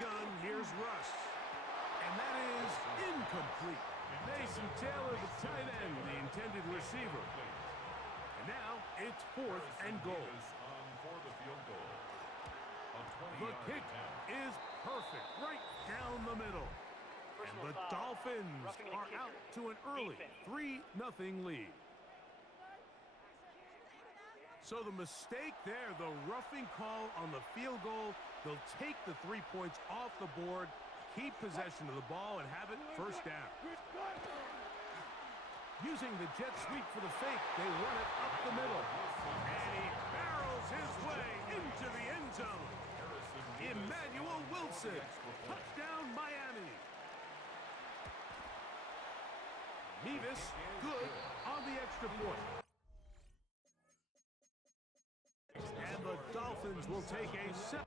gun, here's Russ. And that is incomplete. Mason Taylor, the tight end, the intended receiver. And now it's 4th and goal. The kick is perfect, right down the middle. And the Dolphins are out to an early 3-0 lead. So the mistake there, the roughing call on the field goal, they'll take the 3 points off the board, keep possession of the ball, and have it first down. Using the jet sweep for the fake, they run it up the middle. And he barrels his way into the end zone. Emmanuel Wilson, touchdown Miami. Nevis, good on the extra point. And the Dolphins will take a 7.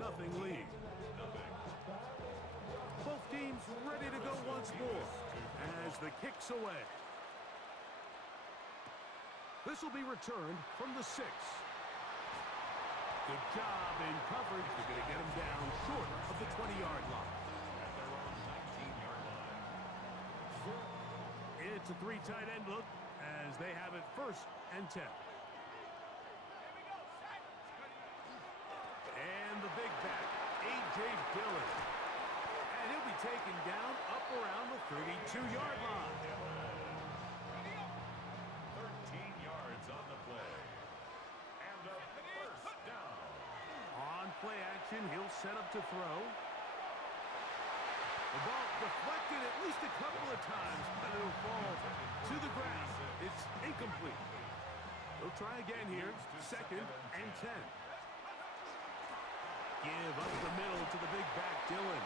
Nothing lead. Both teams ready to go once more as the kick's away. This will be returned from the 6. Good job in coverage. They're going to get him down short of the 20-yard line. It's a 3 tight end look as they have it 1st and 10. And the big back, A.J. Dillon. And he'll be taken down up around the 32-yard line. 13 yards on the play. And a first down. On play action, he'll set up to throw. The ball deflected at least a couple of times, but it'll fall to the ground. It's incomplete. They'll try again here, 2nd and 10. Give up the middle to the big back, Dillon.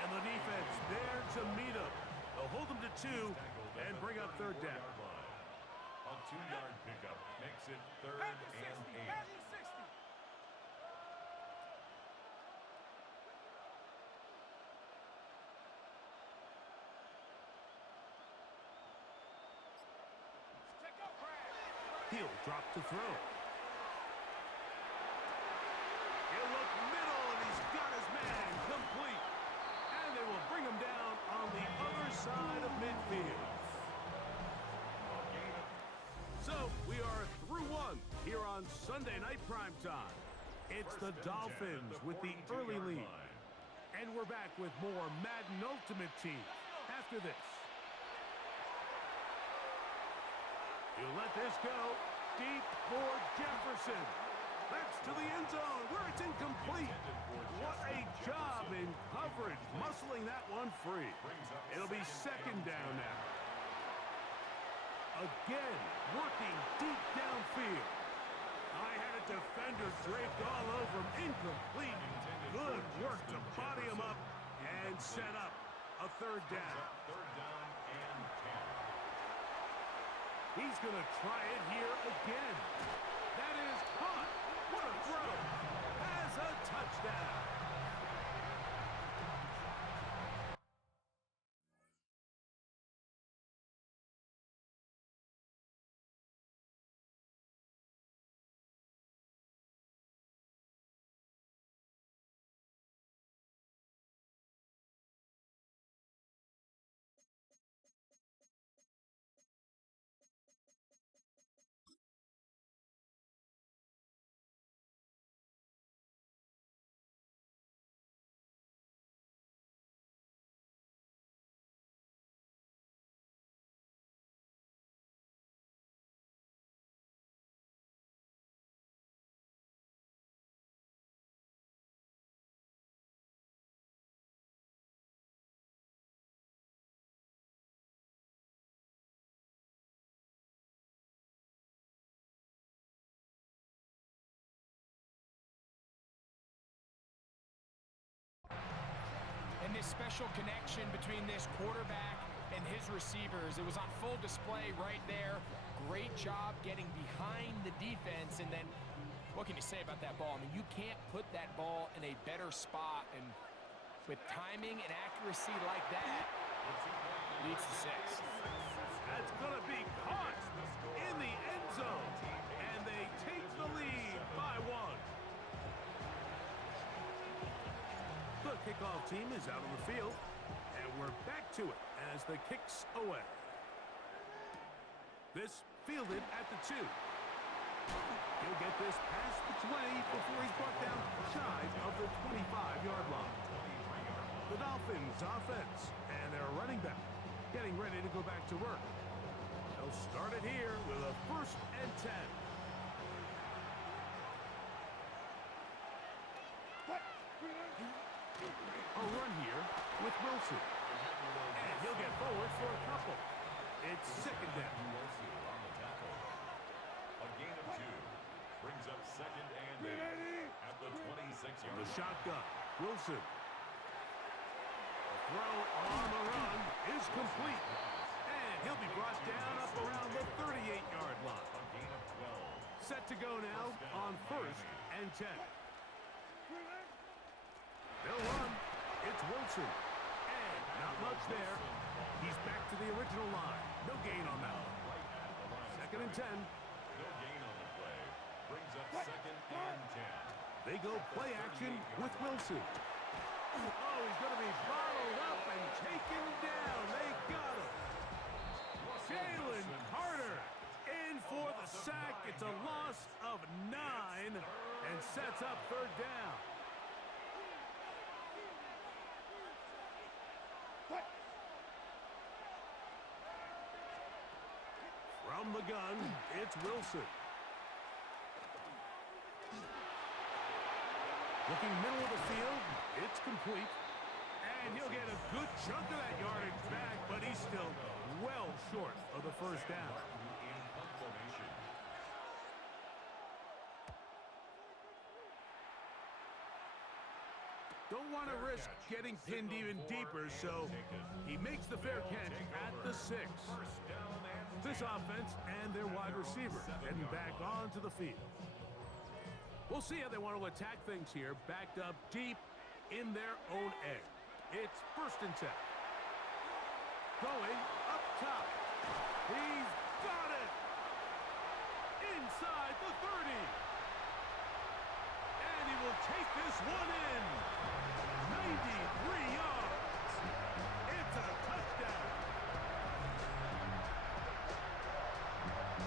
And the defense there to meet him. They'll hold them to 2 and bring up 3rd down. A 2-yard pickup makes it 3rd and 8. He'll drop to throw. He'll look middle, and he's got his man complete. And they will bring him down on the other side of midfield. So we are through 1 here on Sunday Night Primetime. It's the Dolphins with the early lead. And we're back with more Madden Ultimate Team after this. He'll let this go deep for Jefferson. That's to the end zone where it's incomplete. What a job in coverage, muscling that one free. It'll be 2nd down now. Again, working deep downfield. I had a defender draped all over him. Incomplete. Good work to body him up and set up a 3rd down. 3rd down and 10. He's going to try it here again. That is caught. What a throw. Has a touchdown. And this special connection between this quarterback and his receivers. It was on full display right there. Great job getting behind the defense, and then what can you say about that ball? I mean, you can't put that ball in a better spot, and with timing and accuracy like that, leads to 6. That's going to be caught in the end zone, and they take the lead by 1. The kickoff team is out on the field, and we're back to it as the kick's away. This fielded at the 2. He'll get this past the 20 before he's brought down shy of the 25-yard line. The Dolphins offense and their running back getting ready to go back to work. They'll start it here with a 1st and 10. A run here with Wilson. And he'll get forward for a couple. It's 2nd down. A gain of 2 brings up 2nd and 8 at the 26-yard The shotgun. Wilson. The throw on the run is complete. And he'll be brought down up around the 38-yard line. A gain of 12. Set to go now on 1st and 10. They'll run. It's Wilson. And not much there. He's back to the original line. No gain on that one. 2nd and 10. No gain on the play. Brings up 2nd and 10. They go play action with Wilson. Oh, he's going to be bottled up and taken down. They got him. Jalen Carter in for the sack. It's a loss of 9 and sets up 3rd down. From the gun, it's Wilson. Looking middle of the field, it's complete. And he'll get a good chunk of that yardage back, but he's still well short of the 1st down. Don't want to risk getting pinned even deeper, so he makes the fair catch at the 6. This offense and their wide receiver heading back onto the field. We'll see how they want to attack things here, backed up deep in their own end. It's 1st and 10. Going up top. He's got it! Inside the 30. And he will take this one in. 93 yards. It's a touchdown.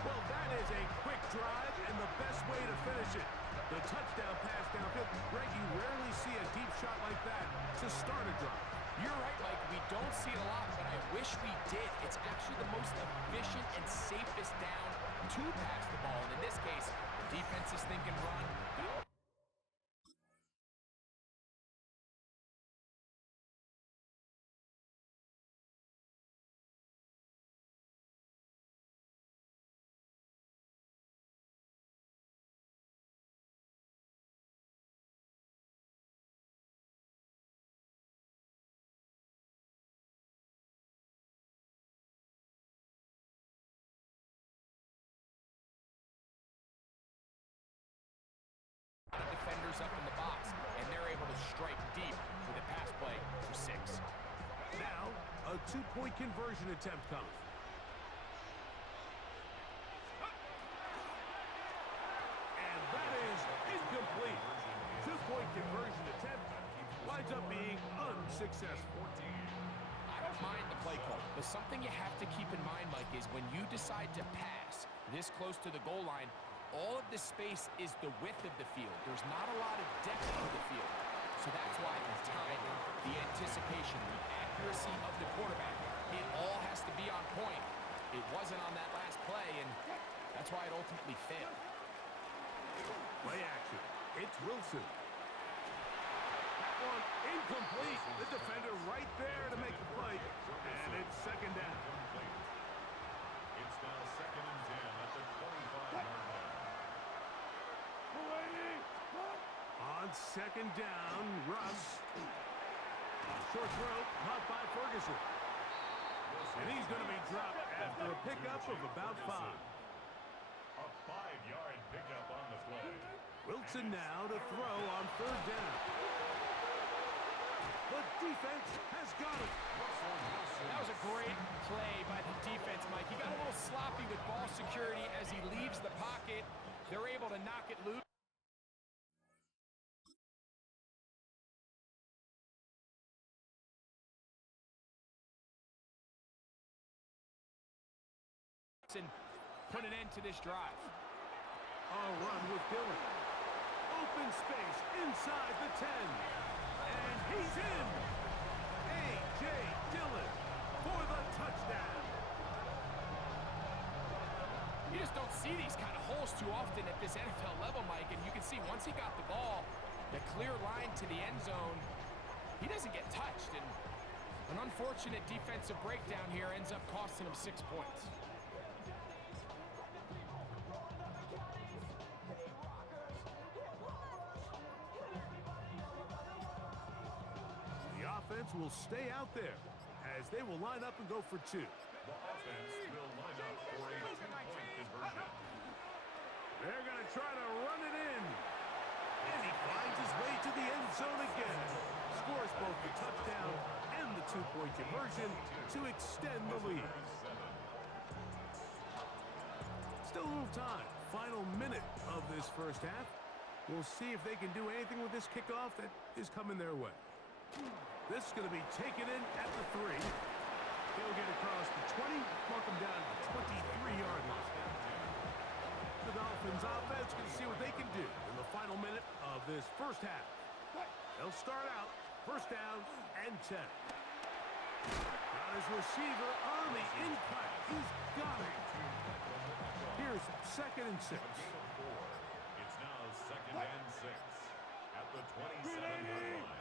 Well, that is a quick drive and the best way to finish it. The touchdown pass downfield. Greg, you rarely see a deep shot like that to start a drive. You're right, Mike. We don't see it a lot, but I wish we did. It's actually the most efficient and safest down to pass the ball. And in this case, the defense is thinking run. Defenders up in the box, and they're able to strike deep with a pass play for 6. Now, a 2-point conversion attempt coming. And that is incomplete. 2-point conversion attempt winds up being unsuccessful. I don't mind the play call, but something you have to keep in mind, Mike, is when you decide to pass this close to the goal line, all of the space is the width of the field. There's not a lot of depth to the field. So that's why the timing, the anticipation, the accuracy of the quarterback, it all has to be on point. It wasn't on that last play, and that's why it ultimately failed. Play action. It's Wilson. That one incomplete. The defender right there to make the play. And it's 2nd down. It's now 2nd and 10 at the 25-yard line. On 2nd down, Russ. Short throw caught by Ferguson. And he's going to be dropped after a pickup of about 5. A 5-yard pickup on the play. Wilson now to throw on 3rd down. The defense has got it. That was a great play by the defense, Mike. He got a little sloppy with ball security as he leaves the pocket. They're able to knock it loose. And put an end to this drive. A run with Dillon. Open space inside the 10. And he's in. A.J. Dillon for the touchdown. You just don't see these kind of holes too often at this NFL level, Mike. And you can see once he got the ball, the clear line to the end zone, he doesn't get touched. And an unfortunate defensive breakdown here ends up costing him 6 points. Offense will stay out there as they will line up and go for 2. The offense will line up for a 2-point conversion. They're going to try to run it in. And he finds his way to the end zone again. Scores both the touchdown and the 2-point conversion to extend the lead. Still a little time. Final minute of this first half. We'll see if they can do anything with this kickoff that is coming their way. This is going to be taken in at the 3. He'll get across the 20, mark him down to the 23-yard line. The Dolphins offense can see what they can do in the final minute of this first half. They'll start out first down and 10. Got his receiver on the in-cut. He's got it. Here's 2nd and 6. It's now 2nd and 6 at the 27-yard line.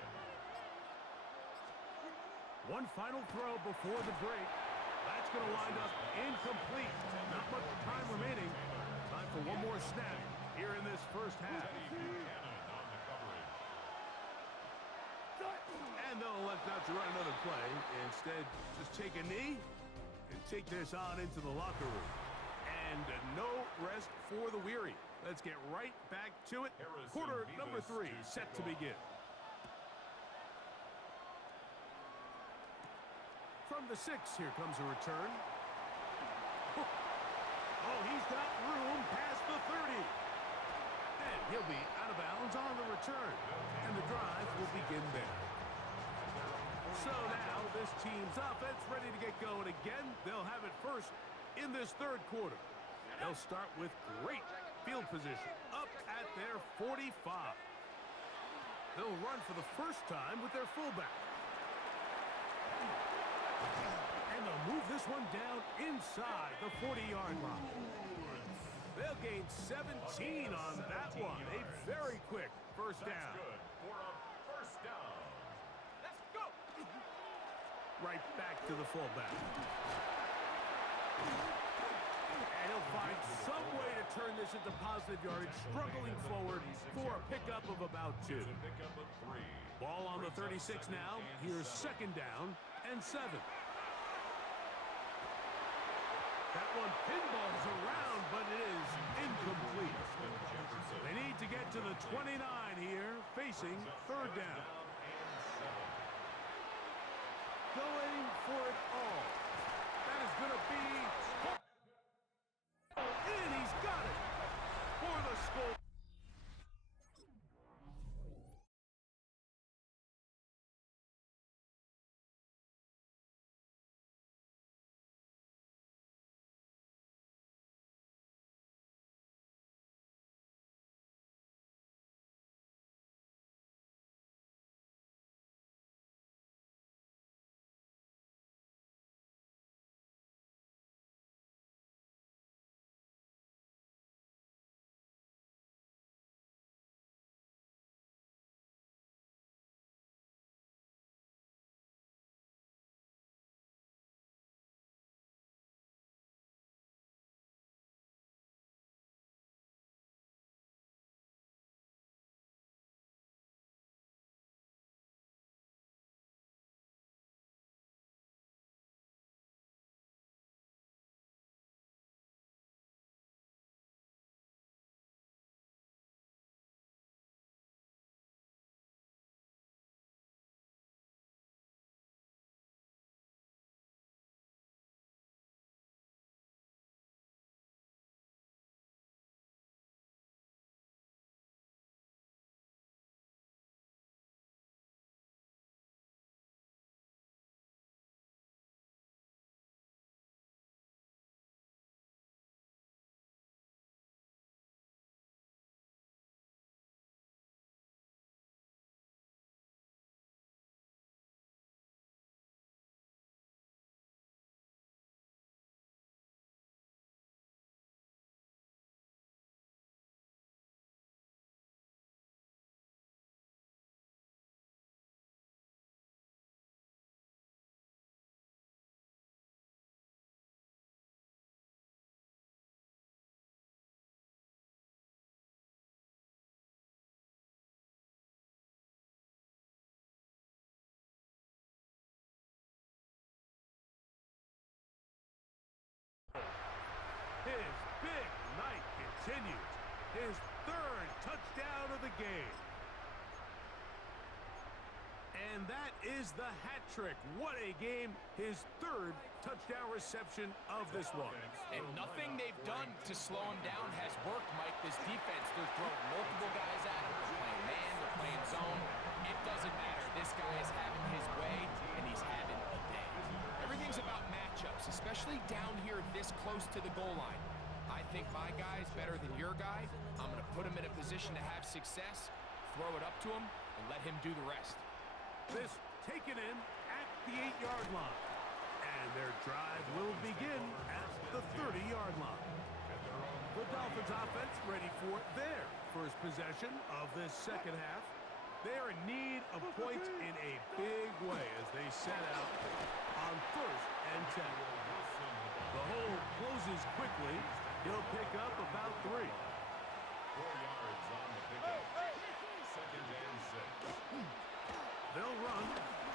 One final throw before the break. That's going to wind up incomplete. Not much time remaining. Time for one more snap here in this first half. And they'll elect not to run another play. Instead, just take a knee and take this on into the locker room. And no rest for the weary. Let's get right back to it. Quarter number 3 set to begin. From the 6, here comes a return. Oh, he's got room past the 30. And he'll be out of bounds on the return. And the drive will begin there. So now this team's offense ready to get going again. They'll have it first in this 3rd quarter. They'll start with great field position up at their 45. They'll run for the first time with their fullback. And they'll move this one down inside the 40-yard line. They'll gain 17 on that one. A very quick first down. Good for a first down. Let's go. Right back to the fullback. And he'll find some way to turn this into positive yardage, struggling forward for a pickup of about 2. Pickup of 3. Ball on the 36 now. Here's 2nd down and 7. That one pinballs around, but it is incomplete. They need to get to the 29 here, facing 3rd down. Going for it all. That is going to be... And he's got it for the score. His big night continues. His third touchdown of the game. And that is the hat trick. What a game. His third touchdown reception of this one. And nothing they've done to slow him down has worked, Mike. This defense, they're throwing multiple guys at him. They're playing man, they're playing zone. It doesn't matter. This guy is having his way, and he's having a day. Everything's about matchups, especially down here this close to the goal line. I think my guy's better than your guy. I'm going to put him in a position to have success, throw it up to him, and let him do the rest. This taken in at the 8-yard line. And their drive will begin at the 30-yard line. The Dolphins offense ready for their first possession of this second half. They are in need of points in a big way as they set out on 1st and 10. The hole closes quickly. He'll pick up about 3. 4 yards on the pickup. 2nd and 6. They'll run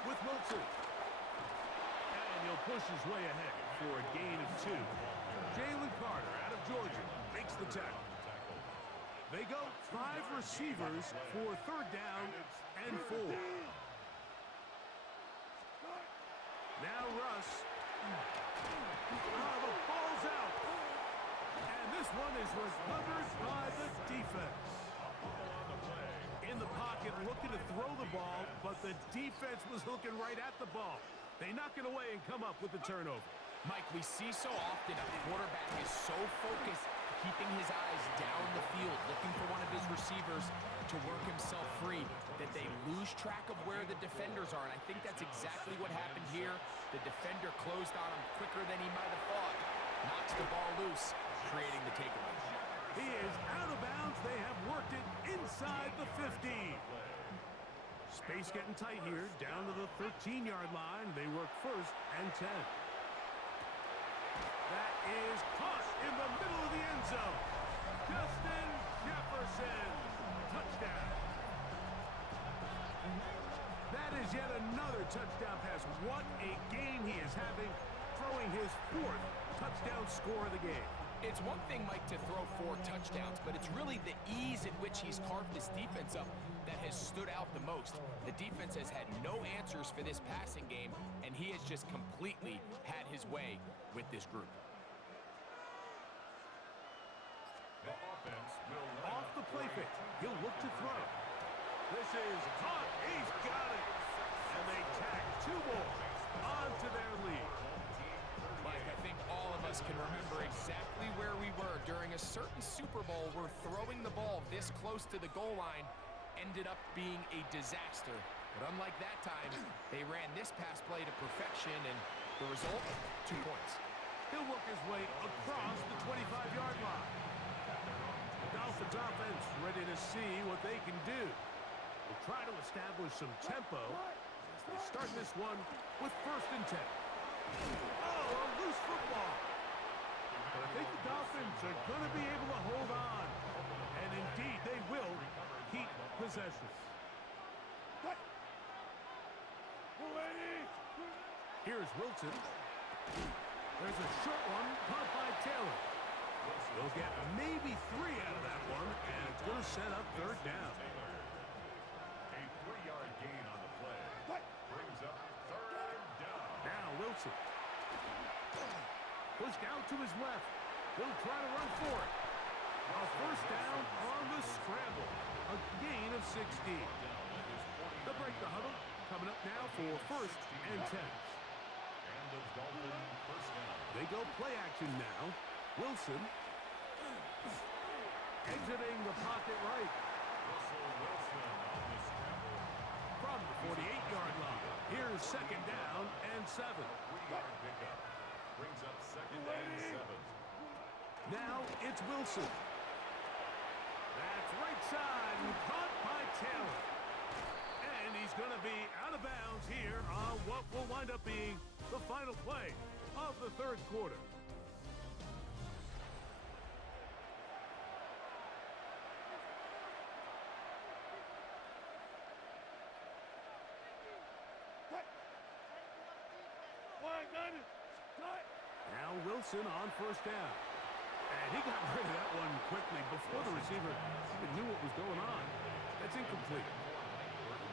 with Wilson. And he'll push his way ahead for a gain of 2. Jalen Carter out of Georgia makes the tackle. They go 5 receivers for 3rd down and 4. Now Russ. Oh, the ball's out. And this one is recovered by the defense. In the pocket, looking to throw the ball, but the defense was looking right at the ball. They knock it away and come up with the turnover. Mike, we see so often a quarterback is so focused, keeping his eyes down the field, looking for one of his receivers to work himself free, that they lose track of where the defenders are. And I think that's exactly what happened here. The defender closed on him quicker than he might have thought. Knocks the ball loose, creating the takeaway. He is out of bounds. They have worked it inside the 15. Space getting tight here, down to the 13-yard line. They work 1st and 10. That is caught in the middle of the end zone. Justin Jefferson, touchdown. That is yet another touchdown pass. What a game he is having, throwing his 4th touchdown score of the game. It's one thing, Mike, to throw 4 touchdowns, but it's really the ease in which he's carved this defense up that has stood out the most. The defense has had no answers for this passing game, and he has just completely had his way with this group. The offense will Off the play fake. He'll look to throw. This is caught. He's got it. And they tack 2 more onto their lead. Mike, I think all of us can remember exactly where we were during a certain Super Bowl where throwing the ball this close to the goal line ended up being a disaster. But unlike that time, they ran this pass play to perfection, and the result, 2 points. He'll work his way across the 25-yard line. The Dolphins offense ready to see what they can do. They'll try to establish some tempo as they start this one with 1st and 10. Oh, a loose football. But I think the Dolphins are going to be able to hold on. And indeed, they will keep possession. Here's Wilson. There's a short one caught by Taylor. They'll get maybe 3 out of that one, and it's going to set up 3rd down. A 3-yard gain on the play. Brings up 3rd down. Now Wilson. Pushed out to his left. He'll try to run for it. A 1st down on the scramble. A gain of 16. They'll break the huddle. Coming up now for 1st and 10. And the Dolphin 1st down. They go play action now. Wilson exiting the pocket right. Russell Wilson on the scramble. From the 48-yard line. Here's 2nd down and 7. 3-yard pickup. Brings up 2nd and 7. Now it's Wilson. That's right side and caught by Taylor. And he's going to be out of bounds here on what will wind up being the final play of the 3rd quarter. Now Wilson on 1st down. And he got rid of that one quickly before the receiver even knew what was going on. That's incomplete.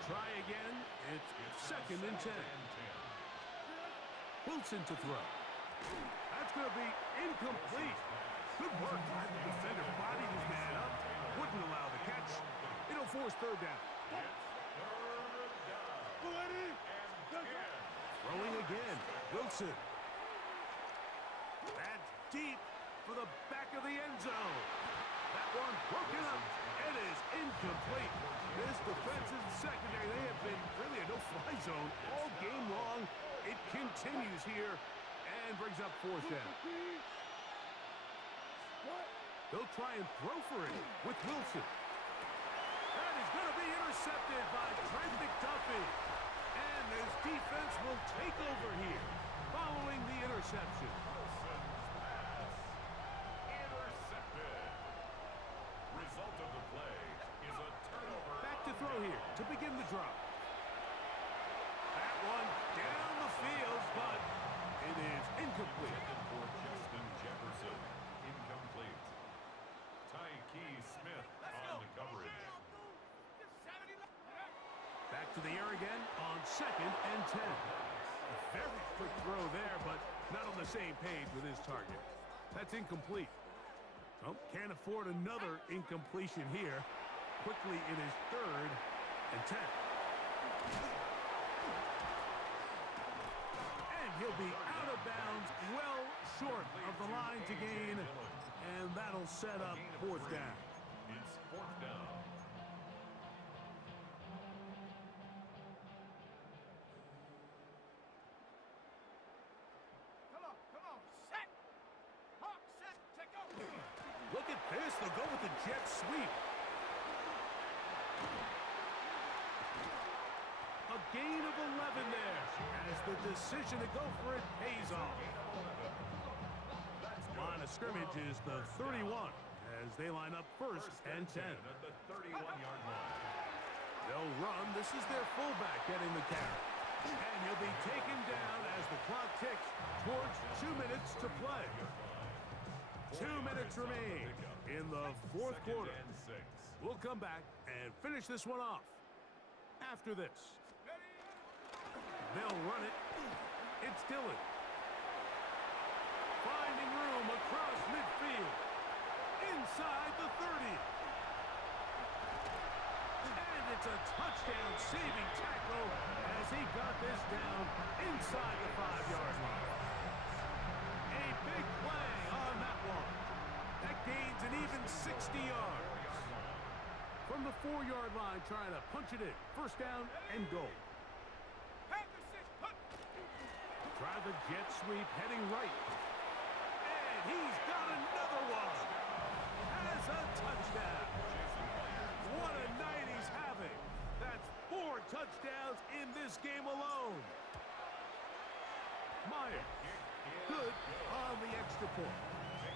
Try again. It's 2nd and 10. Wilson to throw. That's going to be incomplete. Good work by the defender. Bodied his man up. Wouldn't allow the catch. It'll force 3rd down. Throwing again. Wilson. That's deep for the back of the end zone. That one broken up. It is incomplete. This defensive secondary, they have been really a no-fly zone all game long. It continues here and brings up 4th down. They'll try and throw for it with Wilson. That is going to be intercepted by Trent McDuffie. And this defense will take over here following the interception. Result of the play is a turnover. Back to throw here to begin the drop. That one down the field, but it is incomplete. For Justin Jefferson, incomplete. Tyke Smith on the coverage. Back to the air again on 2nd and 10. A very quick throw there, but not on the same page with his target. That's incomplete. Oh, can't afford another incompletion here. Quickly it is 3rd and 10. And he'll be out of bounds, well short of the line to gain. And that'll set up 4th down. It's 4th down. Look at this. They'll go with the jet sweep. A gain of 11 there as the decision to go for it pays off. Line of scrimmage is the 31 as they line up 1st and 10. At the 31-yard line. They'll run. This is their fullback getting the carry. And he'll be taken down as the clock ticks towards 2 minutes to play. 2 minutes remain in the 4th quarter. We'll come back and finish this one off after this. They'll run it. It's Dillon. Finding room across midfield. Inside the 30. And it's a touchdown-saving tackle as he got this down inside the 5-yard line. A big play on that one. That gains an even 60 yards. From the 4-yard line, trying to punch it in. 1st down and goal. Try the jet sweep, heading right. And he's got another one. Has a touchdown. What a night he's having. That's 4 touchdowns in this game alone. Meyer, good on the extra point.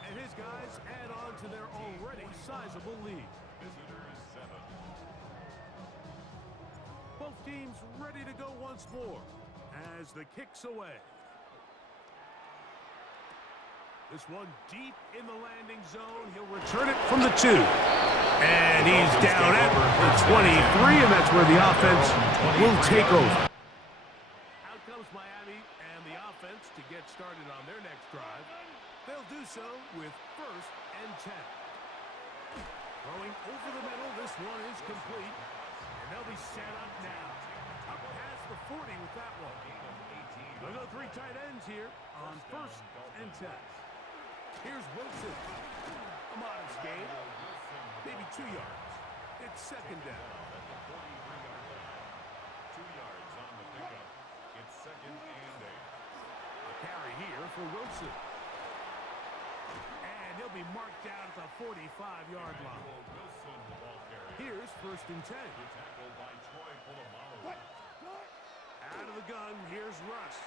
And his guys add on to their already sizable lead. Visitors 7. Both teams ready to go once more as the kick's away. This one deep in the landing zone. He'll return it from the 2. And he's down at the 23, and that's where the offense will take over. Out comes Miami and the offense to get started on their next drive. They'll do so with 1st and 10. Throwing over the middle, this one is complete. And they'll be set up now. Up past the 40 with that one. They'll go 3 tight ends here on 1st and 10. Here's Wilson. A modest gain. Maybe 2 yards. It's 2nd down. 2 yards on the pickup. It's 2nd and 8. A carry here for Wilson. And he'll be marked down at the 45-yard line. Wilson, the ball carrier. Here's 1st and 10. Tackled by Troy Polamalu. Out of the gun, here's Russ.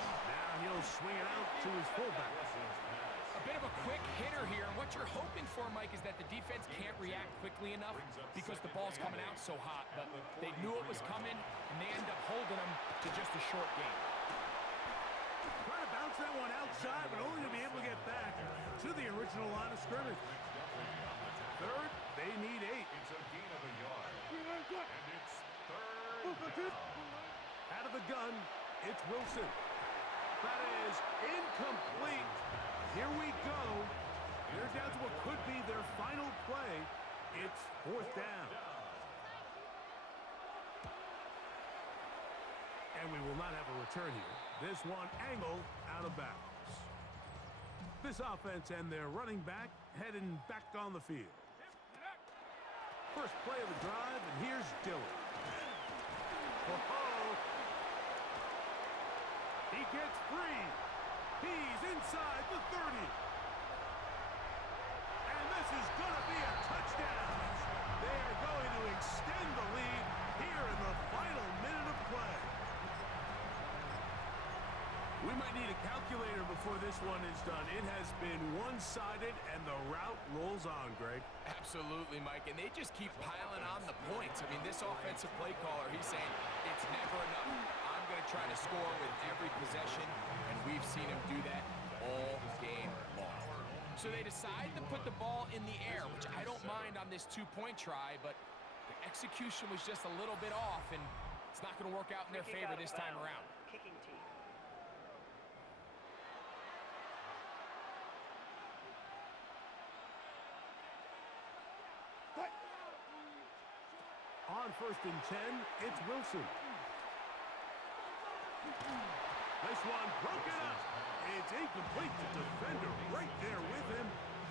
Now he'll swing it out to his fullback. A bit of a quick hitter here, and what you're hoping for, Mike, is that the defense can't react quickly enough because the ball's coming out so hot. But they knew it was coming, and they end up holding them to just a short game. Trying to bounce that one outside, but only to be able to get back to the original line of scrimmage. Third, they need 8. It's a gain of a yard. And it's third down. Out of the gun, it's Wilson. That is incomplete. Here we go. They're down to what could be their final play. It's 4th down. And we will not have a return here. This one angled out of bounds. This offense and their running back heading back on the field. First play of the drive, and here's Dillon. Oh, he gets free. He's inside the 30. And this is going to be a touchdown. They are going to extend the lead here in the final minute of play. We might need a calculator before this one is done. It has been one-sided, and the route rolls on, Greg. Absolutely, Mike, and they just keep piling on the points. I mean, this offensive play caller, he's saying it's never enough. I'm going to try to score with every possession, and we've seen him do that all game long. So they decide to put the ball in the air, which I don't mind on this 2-point try, but the execution was just a little bit off, and it's not going to work out in their favor this time around. Kicking team. On 1st and 10, it's Wilson. This one broken up. It's incomplete. The defender right there with him.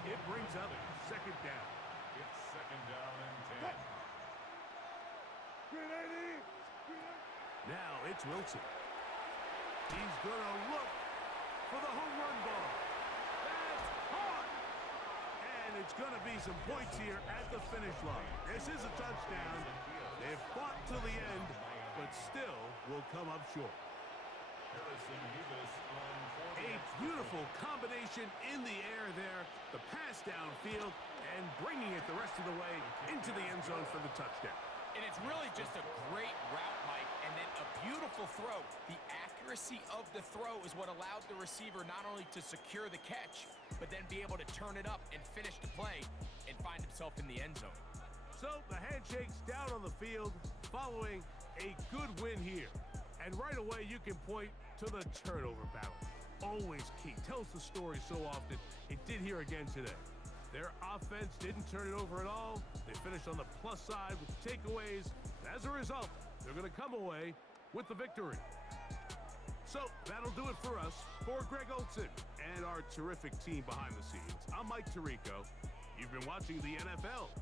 It brings up 2nd down. It's 2nd down and 10. Now it's Wilson. He's going to look for the home run ball. That's caught. And it's going to be some points here at the finish line. This is a touchdown. They've fought to the end, but still will come up short. A beautiful combination in the air there, the pass downfield, and bringing it the rest of the way into the end zone for the touchdown. And it's really just a great route, Mike, and then a beautiful throw. The accuracy of the throw is what allowed the receiver not only to secure the catch, but then be able to turn it up and finish the play and find himself in the end zone. So the handshake's down on the field following a good win here. And right away you can point to the turnover battle. Always key. Tells the story so often. It did here again today. Their offense didn't turn it over at all. They finished on the plus side with takeaways. As a result, they're going to come away with the victory. So that'll do it for us. For Greg Olson and our terrific team behind the scenes, I'm Mike Tirico. You've been watching the NFL